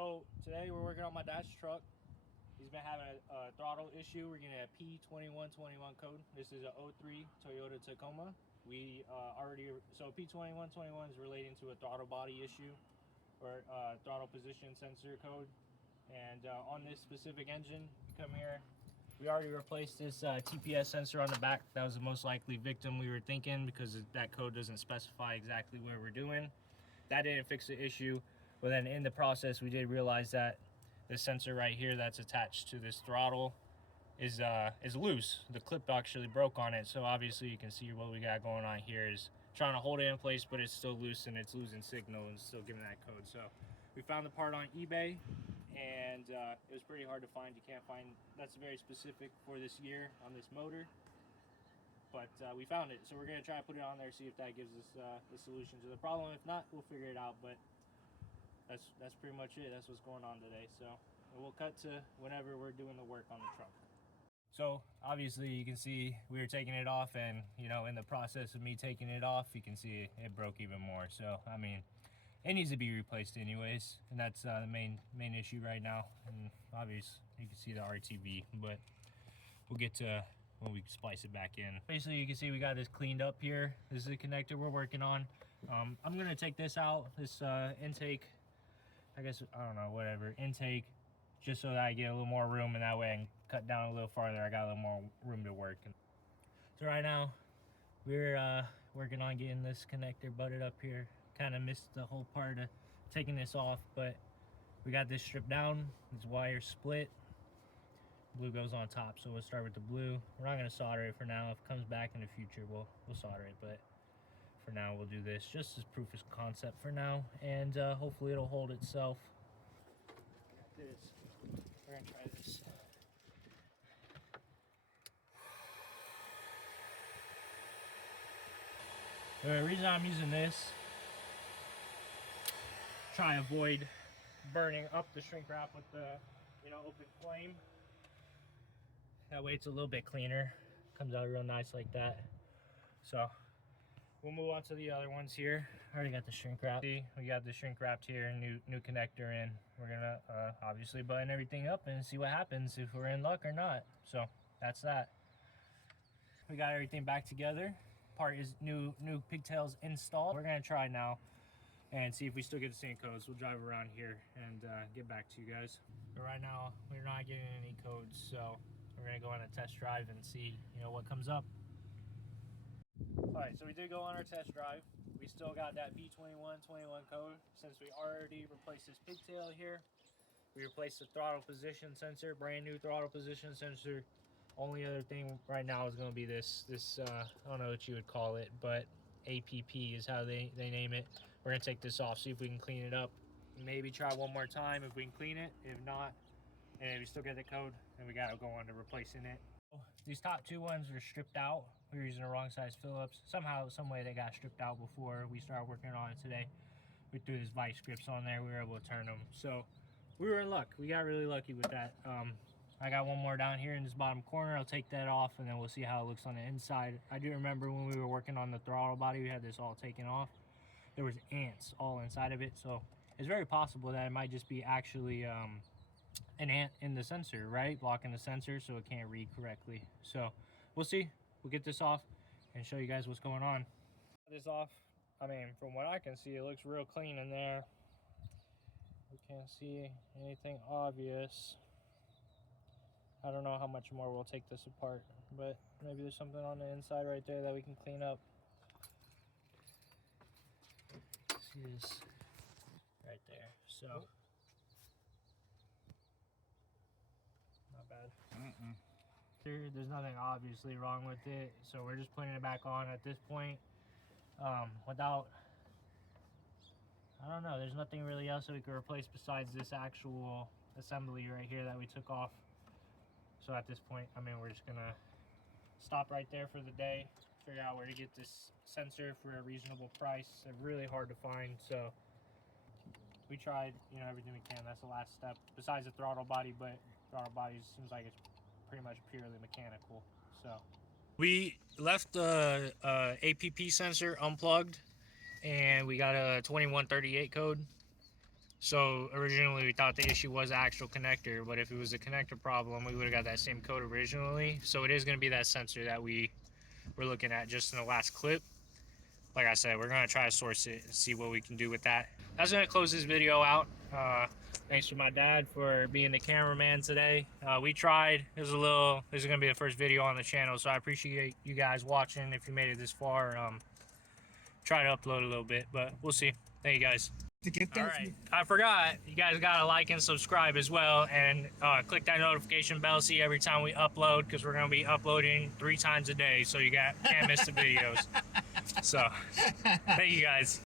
So today we're working on my dad's truck. He's been having a throttle issue. We're getting a P2121 code. This is a 03 Toyota Tacoma. So P2121 is relating to a throttle body issue or throttle position sensor code. And on this specific engine, you come here. We already replaced this TPS sensor on the back. That was the most likely victim we were thinking because that code doesn't specify exactly where we're doing. That didn't fix the issue. But then in the process, we did realize that the sensor right here that's attached to this throttle is loose. The clip actually broke on it. So obviously you can see what we got going on here is trying to hold it in place, but it's still loose and it's losing signal and still giving that code. So we found the part on eBay, and it was pretty hard to find. You can't find, that's very specific for this year on this motor. But we found it, so we're gonna try to put it on there, see if that gives us the solution to the problem. If not, we'll figure it out. But that's pretty much it. That's what's going on today. So we'll cut to whenever we're doing the work on the truck. So obviously you can see we were taking it off, and in the process of me taking it off, you can see it broke even more. So I mean, it needs to be replaced anyways, and that's the main issue right now. And obviously you can see the RTV, but we'll get to when we splice it back in. Basically you can see we got this cleaned up here. This is the connector we're working on. I'm gonna take this out, this intake, I guess, I don't know, whatever, intake, just so that I get a little more room, and that way I can cut down a little farther. I got a little more room to work. So right now we're working on getting this connector butted up here. Kind of missed the whole part of taking this off, but we got this stripped down. This wire split. Blue goes on top, so we'll start with the blue. We're not gonna solder it for now. If it comes back in the future, we'll solder it, but for now we'll do this just as proof of concept for now, and hopefully it'll hold itself. We're gonna try this. The reason I'm using this, try to avoid burning up the shrink wrap with the open flame. That way it's a little bit cleaner, comes out real nice like that. So we'll move on to the other ones here. I already got the shrink wrap. See, we got the shrink wrapped here, new connector in. We're gonna obviously button everything up and see what happens, if we're in luck or not. So that's that. We got everything back together. Part is new pigtails installed. We're gonna try now and see if we still get the same codes. We'll drive around here and get back to you guys. But right now we're not getting any codes, so we're gonna go on a test drive and see what comes up. All right, so we did go on our test drive. We still got that P2121 code since we already replaced this pigtail here. We replaced the throttle position sensor, brand new throttle position sensor. Only other thing right now is going to be this I don't know what you would call it, but APP is how they name it. We're going to take this off, see if we can clean it up. Maybe try one more time if we can clean it. If not, and if we still get the code, then we got to go on to replacing it. These top two ones are stripped out. We were using the wrong size Phillips. Somehow, some way they got stripped out before we started working on it today. We threw this vice grips on there. We were able to turn them. So we were in luck. We got really lucky with that. I got one more down here in this bottom corner. I'll take that off, and then we'll see how it looks on the inside. I do remember when we were working on the throttle body, we had this all taken off. There was ants all inside of it. So it's very possible that it might just be actually an ant in the sensor, right? Blocking the sensor so it can't read correctly. So we'll see. We'll get this off and show you guys what's going on. This off, I mean, from what I can see, it looks real clean in there. We can't see anything obvious. I don't know how much more we'll take this apart, but maybe there's something on the inside right there that we can clean up. See this right there. So not bad. There's nothing obviously wrong with it, so we're just putting it back on at this point. Without, I don't know, there's nothing really else that we could replace besides this actual assembly right here that we took off. So at this point, I mean, we're just gonna stop right there for the day, figure out where to get this sensor for a reasonable price. They're really hard to find, so we tried everything we can. That's the last step besides the throttle body, but throttle body seems like it's pretty much purely mechanical. So we left the APP sensor unplugged, and we got a 2138 code. So originally we thought the issue was the actual connector, but if it was a connector problem, we would have got that same code originally. So it is going to be that sensor that we were looking at just in the last clip. Like I said, we're going to try to source it and see what we can do with that. That's going to close this video out. Thanks to my dad for being the cameraman today. We tried. This is going to be the first video on the channel, so I appreciate you guys watching. If you made it this far, try to upload a little bit, but we'll see. Thank you guys. To get that. All right, I forgot, you guys gotta like and subscribe as well, and click that notification bell, see every time we upload, because we're gonna be uploading 3 times a day, so you can't miss the videos. So thank you guys.